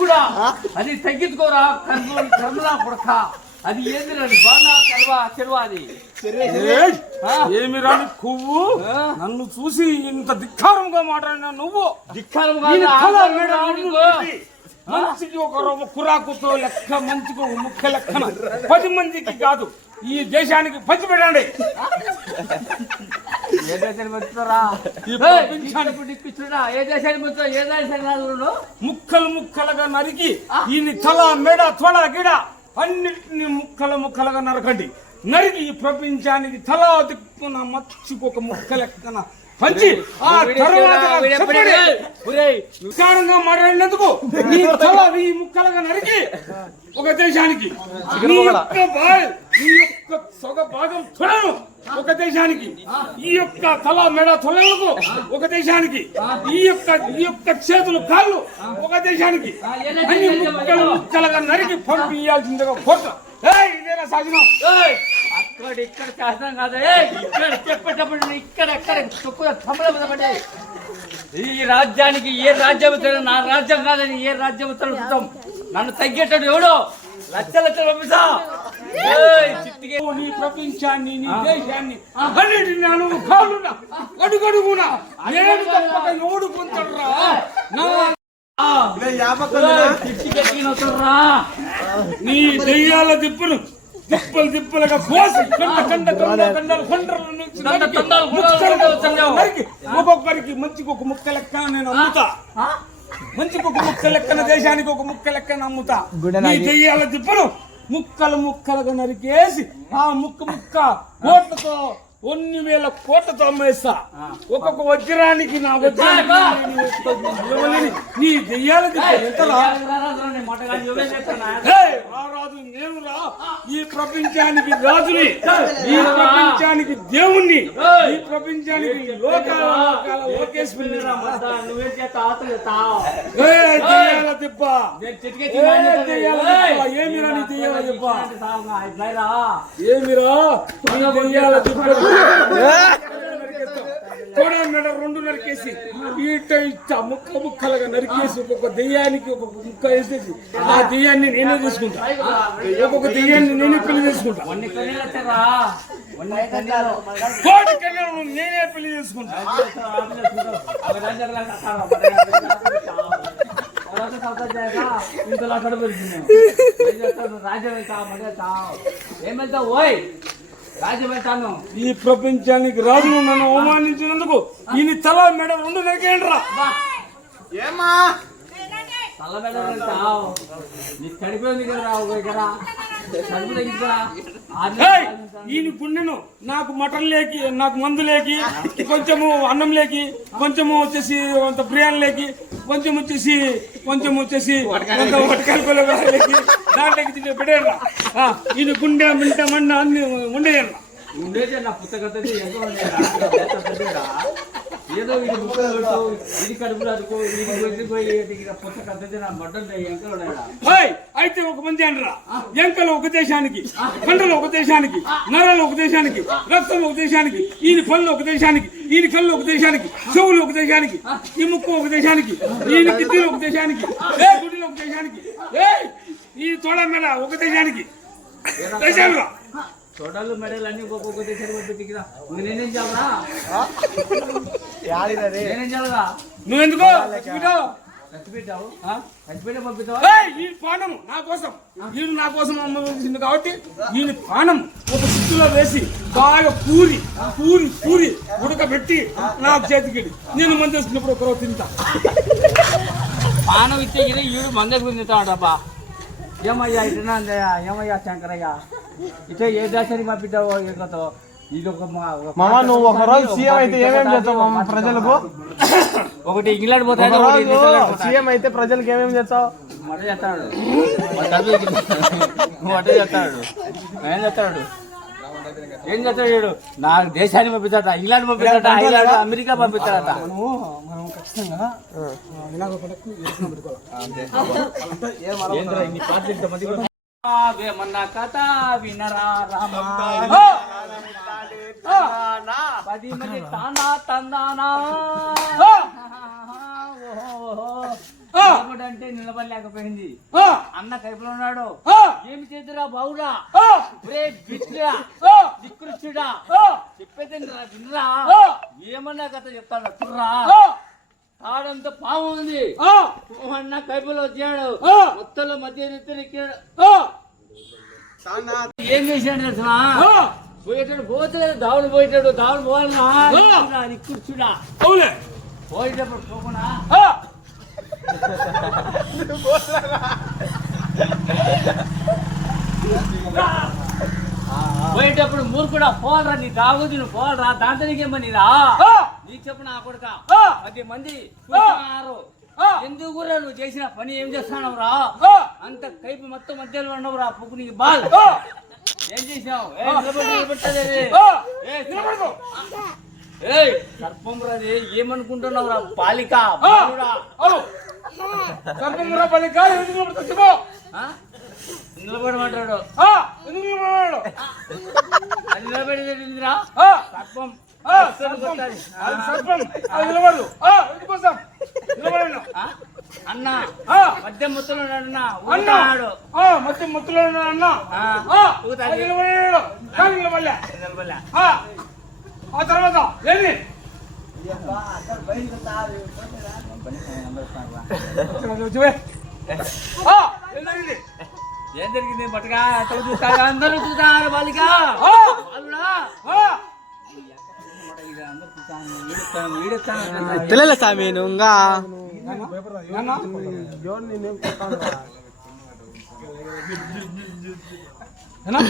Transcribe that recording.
కూడా అది తగ్గించుకోరా కర్మలా పుడక అది ఏంది బాగా కలవా చెరువా అది ఏమి రాని కొవ్వు నన్ను చూసి ఇంత ధిక్కారంగా మాట్లాడినా నువ్వు మంచికి ఒక కురాకుతో లెక్క మంచికి ఒక ముఖ్య లెక్కన 10 మందికి కాదు ఈ దేశానికి పంచి పెట్టండి. ఏ దేశానికి పంచుతారా? ఏ దేశానికి ముక్కలు ముక్కలుగా నరికి ఈయన తల మెడ తొడ గిడ అన్నిటిని ముక్కలుగా నరకండి. నరికి ఈ ప్రపంచానికి తలా దిక్కున మచ్చికి ఒక ముక్క లెక్కన పంచి ఆ తర్వాత వికారంగా మాట్లాడినందుకు నీ తల ఈ ముక్కలుగా నరికి ఒక దేశానికి నీ యొక్క సొగ భాగం తొడను ఒక దేశానికి ఈ యొక్క తల మెడ తొలలకు ఒక దేశానికి ఈ యొక్క చేతులు కాళ్ళు ఒక దేశానికి అన్ని ముక్కలుగా నరికి పంపించాల్సిందిగా కోరుతా. ఇదేనా సాధనం? ఇక్కడ శాసనం కాదు. ఇక్కడ చెప్పేటప్పుడు ఇక్కడ తమ్ముడే ఈ రాజ్యానికి ఏ రాజ్యం నా రాజ్యం కాదని ఏ రాజ్యం నన్ను తగ్గేటట్టు ఎవడో లక్షలు పంపిస్తా. నీ ప్రపంచాన్ని నీ దేశాన్ని అన్నిటిని అడుగడుగునా నేను తప్పక ఎవడు పొందరా నీ దెయ్యాల దిప్పును దిప్పలుగా పోసి ఒక్కొక్కరికి మంచికి ఒక ముక్క లెక్కన నేను అమ్ముతా. మంచికి ఒక ముక్క లెక్కన దేశానికి ఒక ముక్క లెక్కన అమ్ముతా. నీ దెయ్యాల దిప్పును ముక్కలుగా నరికేసి ఆ ముక్క కోట్లతో 1,000 కోట్లతో అమ్మేస్తా. ఒక్కొక్క వజ్రానికి నా వజ్రానికి నీ దెయ్యాల రాజు నేను రా. ఈ ప్రపంచానికి రాజుని, ఈ ప్రపంచానికి దేవుణ్ణి, ఈ ప్రపంచానికి దెయ్యాల దిబ్బ ఏమిరా నీ దెయ్యాల దిబ్బ ఏమిరా దెయ్యాల దిబ్బ తోడా మెడ 2 నరికేసి ఇట్ట ముక్కలుగా నరికేసి ఒక్కొక్క దెయ్యానికి ఒక ముక్క వేసేసి ఆ దెయ్యాన్ని నేనే తీసుకుంటా. ఒక్కొక్క దెయ్యాన్ని నేనే పెళ్లి చేసుకుంటా. 1 కన్యలను నేనే పెళ్లి చేసుకుంటా. ఈ ప్రపంచానికి రాజును నన్ను అవమానించినందుకు ఈయన తల మెడ 2 నరికేయండి రా. ఏమా తల మెడ నీకు కడిపోయింది కదా ఈయన పుణ్యను నాకు మటన్ లేకి, నాకు మందు లేకి, కొంచెము అన్నం లేకి, కొంచెము వచ్చేసి అంత బిర్యానీ లేకి, కొంచెం వచ్చేసి వటకాయలు లేకి దాంట్లోకి పెట్టాడు. ఈయన గుండె మింట మండ అన్ని ఉండేయండి. ఉండేదే నా పుస్తకం ఏదో ఇది ముక్కలు ఇది కడుపులు అదుకో పుస్తకం నా మడ్డ అయితే ఒక మంది అనరా. ఎంకలు ఒక దేశానికి, కండలు ఒక దేశానికి, నరాలు ఒక దేశానికి, రక్తం ఒక దేశానికి, ఈయన పళ్ళు ఒక దేశానికి, ఈయన కళ్ళు ఒక దేశానికి, చెవులు ఒక దేశానికి, ఈ ముక్కు ఒక దేశానికి, ఈయన కిడ్నీలు ఒక దేశానికి, గుడ్డలు ఒక దేశానికి, ఈ తోడ మెడ ఒక దేశానికి దేశాలుగా తోటలు మెడలు అన్ని ఒక్కొక్క దేశానికి పంపించిరా. నేనేం చేయాలా? నేనేం చేయాలా? నువ్వెందుకో చచ్చిపెట్టావు పంపిస్తావా? ఈ పానం నా కోసం, ఈయన నా కోసం అమ్మ కాబట్టి ఈయన పానం ఒక సుత్తులో వేసి బాగా పూరి ఉడకబెట్టి నా చేతికి నేను మందేసుకున్నప్పుడు ఒకరోజు తింటా. పానం ఇచ్చే ఈడు మందేసుకుని తింటాడబ్బా. ఏమయ్యా ఇటున్నా ఏమయ్యా శంకరయ్య ఇట్లా ఏ దేశానికి పంపిస్తావో ఎట్లతో ఇది ఒక నువ్వు ఒక రోజు సీఎం అయితే ఏమేమి చేస్తావు ప్రజలకు? ఒకటి ఇంగ్లాండ్ పోతాడు, సీఎం అయితే ప్రజలకు ఏమేమి చేస్తావు? మట చేస్తాడు ఏం చేస్తాడు? నా దేశాన్ని పంపిస్తాడ, ఇంగ్లాండ్ పంపిస్తాడ, అమెరికా పంపిస్తాడట. వేమన్న కథ వినరా రామా 10 మంది తందానా అంటే అంటే నిలబడలేకపోయింది. ఆ, అన్న కైపులో ఉన్నాడు. ఆ, ఏమి చేతురా బావుడా, ఆ, ఒరే బిడ్డరా, ఆ, దిక్కురుచుడా, ఆ, చెప్పేది వినరా, ఆ, ఏమన్నా కథ చెప్తాడు తుర్రా. ఆ, తాడంతో పాము ఉంది. ఆ, అన్న కైపులో వచ్చాడు. ఆ, మొత్తంలో మధ్య నెత్తిన ఎక్కాడు. ఆ, ఏం చేశాడు తెలుసా? ఆ, పోయేటాడు పోతలేదు, దావుడు పోయేటాడు. దావుడు పోవాలన్నా దిక్కురుచుడా. అవులే. పోయేటప్పుడు పోకుండా ఆ, పోయేటప్పుడు మూర్ఖుడా పోవాలరా, నీ దాగుది నువ్వు పోవాలరా, దాంతో నీకేమని రా. ఆ, నీకు చెప్పు నా కొడుక, ఆ, 10 మంది ఆ, కూర్చున్నారు. ఆ, ఎందుకు కూడా నువ్వు చేసిన పని ఏం చేస్తున్నావు రా? ఆ, అంత కైపు మొత్తం మధ్యలో ఉండవు రా, పువ్వు నీకు బాల్. ఆ, ఏం చేసినావు? నిలబెట్టలేదు. ఆ, నిలబడుకో. సర్పం రాది, ఏమనుకుంటున్నావు రా బాలిక? ఆ, బాలుడా. అవు. సర్పంగురా పల్లిక, ఎందుకు నిలబడతావు చెప్పు. ఆ? నిలబడమంటాడు. ఆ, ఎందుకు నిలబడవాడు? అది నిలబెట్టేదిరా ఆ, సర్పం. ఆ, సర్పం. అది సర్పం. అది నిలబడు. ఆ, ఎందుకోసం? నిలబడండి. ఆ? అన్న ఆ, మధ్య ముత్తలు అన్న అన్న. ఊరుకున్నాడు. ఆ, మొత్తం ముత్తులో ఉన్నాడు అన్న. ఆ, ఆ, ఊగుతాది. అది నిలబడాడు. కానీ నిలబడలే. నిలబడలే. ఆ, ఆ తర్వాత ఏంది? చూవే. ఆ, ఏంటండి? ఏం జరిగింది బట్టుగా? ఎక్కడ చూస్తారు? అందరూ చూస్తారు బాలిక. ఆ, బాలుడా. ఆ, అందరూ చూస్తాను. వీడెత్తాను. తెలియలే స్వామి నువ్వు ఇంకా ఏనా?